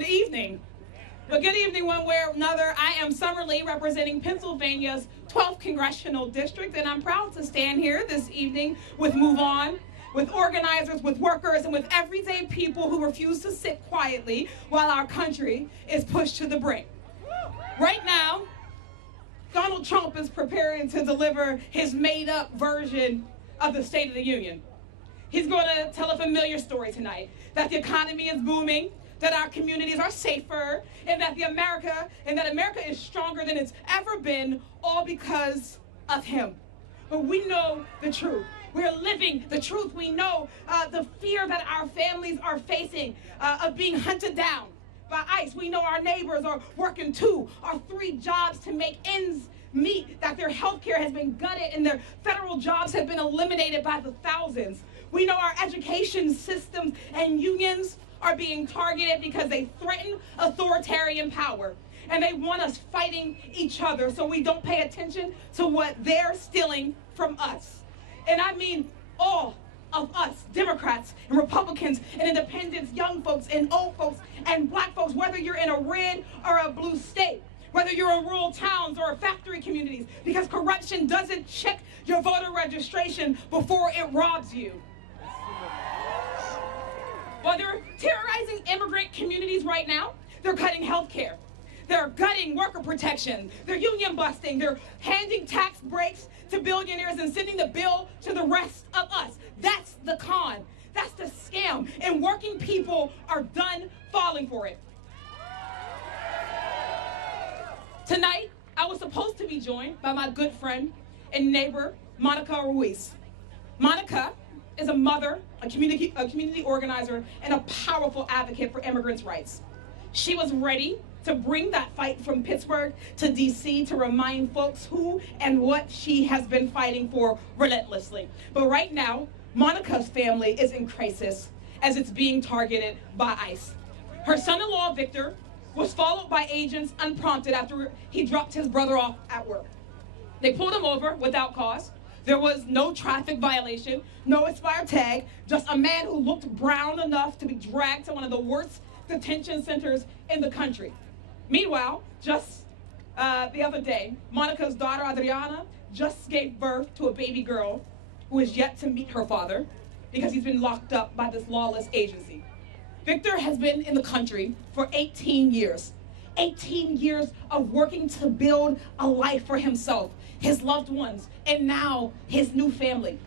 good evening. But good evening one way or another. I am Summer Lee, representing Pennsylvania's 12th Congressional District, and I'm proud to stand here this evening with Move On, with organizers, with workers, and with everyday people who refuse to sit quietly while our country is pushed to the brink. Right now, Donald Trump is preparing to deliver his made-up version of the State of the Union. He's going to tell a familiar story tonight, that the economy is booming, that our communities are safer, and that America is stronger than it's ever been, all because of him. But we know the truth. We're living the truth. We know the fear that our families are facing of being hunted down by ICE. We know our neighbors are working 2 or 3 jobs to make ends meet, that their health care has been gutted and their federal jobs have been eliminated by the thousands. We know our education systems and unions are being targeted because they threaten authoritarian power. And they want us fighting each other so we don't pay attention to what they're stealing from us. And I mean all of us, Democrats and Republicans and independents, young folks and old folks and black folks, whether you're in a red or a blue state, whether you're in rural towns or factory communities, because corruption doesn't check your voter registration before it robs you. While they're terrorizing immigrant communities right now, they're cutting health care. They're gutting worker protection. They're union busting. They're handing tax breaks to billionaires and sending the bill to the rest of us. That's the con. That's the scam. And working people are done falling for it. Tonight, I was supposed to be joined by my good friend and neighbor, Monica Ruiz. Monica is a mother, a community organizer, and a powerful advocate for immigrants' rights. She was ready to bring that fight from Pittsburgh to DC to remind folks who and what she has been fighting for relentlessly. But right now, Monica's family is in crisis as it's being targeted by ICE. Her son-in-law, Victor, was followed by agents unprompted after he dropped his brother off at work. They pulled him over without cause. There was no traffic violation, no expired tag, just a man who looked brown enough to be dragged to one of the worst detention centers in the country. Meanwhile, just the other day, Monica's daughter, Adriana, just gave birth to a baby girl who is yet to meet her father because he's been locked up by this lawless agency. Victor has been in the country for 18 years. 18 years of working to build a life for himself, his loved ones, and now his new family.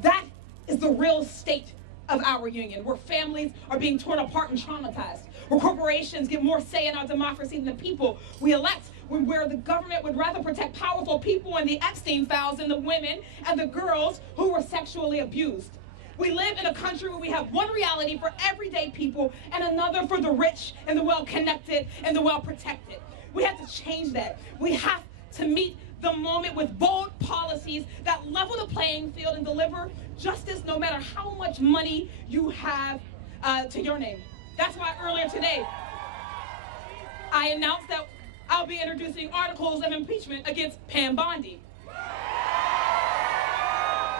That is the real state of our union, where families are being torn apart and traumatized, where corporations get more say in our democracy than the people we elect, where the government would rather protect powerful people and the Epstein files than the women and the girls who were sexually abused. We live in a country where we have one reality for everyday people and another for the rich and the well-connected and the well-protected. We have to change that. We have to meet the moment with bold policies that level the playing field and deliver justice no matter how much money you have to your name. That's why earlier today, I announced that I'll be introducing articles of impeachment against Pam Bondi.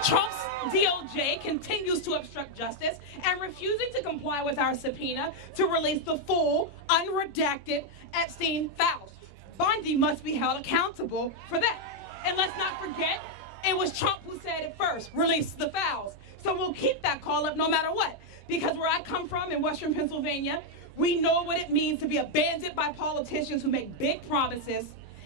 Trump's DOJ continues to obstruct justice and refusing to comply with our subpoena to release the full, unredacted Epstein files. Bondi must be held accountable for that. And let's not forget, it was Trump who said it first, release the files. So we'll keep that call up no matter what. Because where I come from in Western Pennsylvania, we know what it means to be abandoned by politicians who make big promises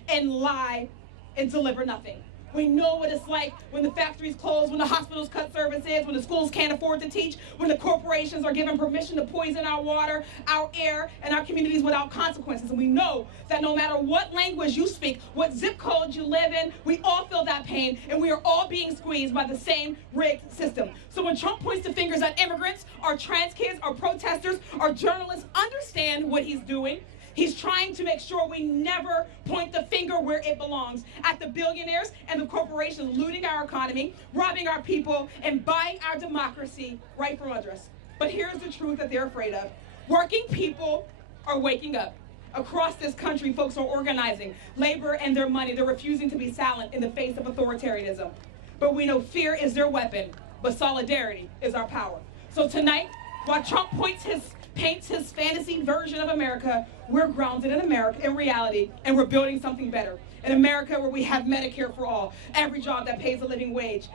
and lie and deliver nothing. We know what it's like when the factories close, when the hospitals cut services, when the schools can't afford to teach, when the corporations are given permission to poison our water, our air, and our communities without consequences. And we know that no matter what language you speak, what zip code you live in, we all feel that pain, and we are all being squeezed by the same rigged system. So when Trump points the fingers at immigrants, our trans kids, our protesters, our journalists, understand what he's doing. He's trying to make sure we never point the finger where it belongs, at the billionaires and the corporations looting our economy, robbing our people, and buying our democracy right from under us. But here's the truth that they're afraid of. Working people are waking up. Across this country, folks are organizing, labor and their money. They're refusing to be silent in the face of authoritarianism. But we know fear is their weapon, but solidarity is our power. So tonight, while Trump points his paints his fantasy version of America, we're grounded in America, in reality, and we're building something better. In America, where we have Medicare for all, every job that pays a living wage,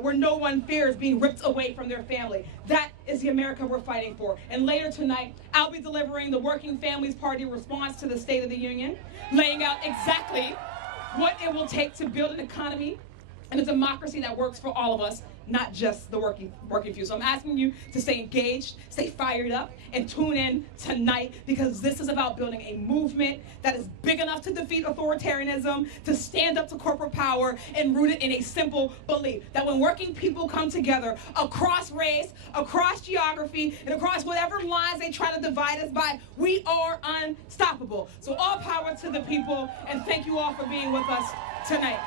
where no one fears being ripped away from their family. That is the America we're fighting for. And later tonight, I'll be delivering the Working Families Party response to the State of the Union, laying out exactly what it will take to build an economy and a democracy that works for all of us, not just the working few. So I'm asking you to stay engaged, stay fired up, and tune in tonight, because this is about building a movement that is big enough to defeat authoritarianism, to stand up to corporate power, and rooted in a simple belief that when working people come together across race, across geography, and across whatever lines they try to divide us by, we are unstoppable. So all power to the people, and thank you all for being with us tonight.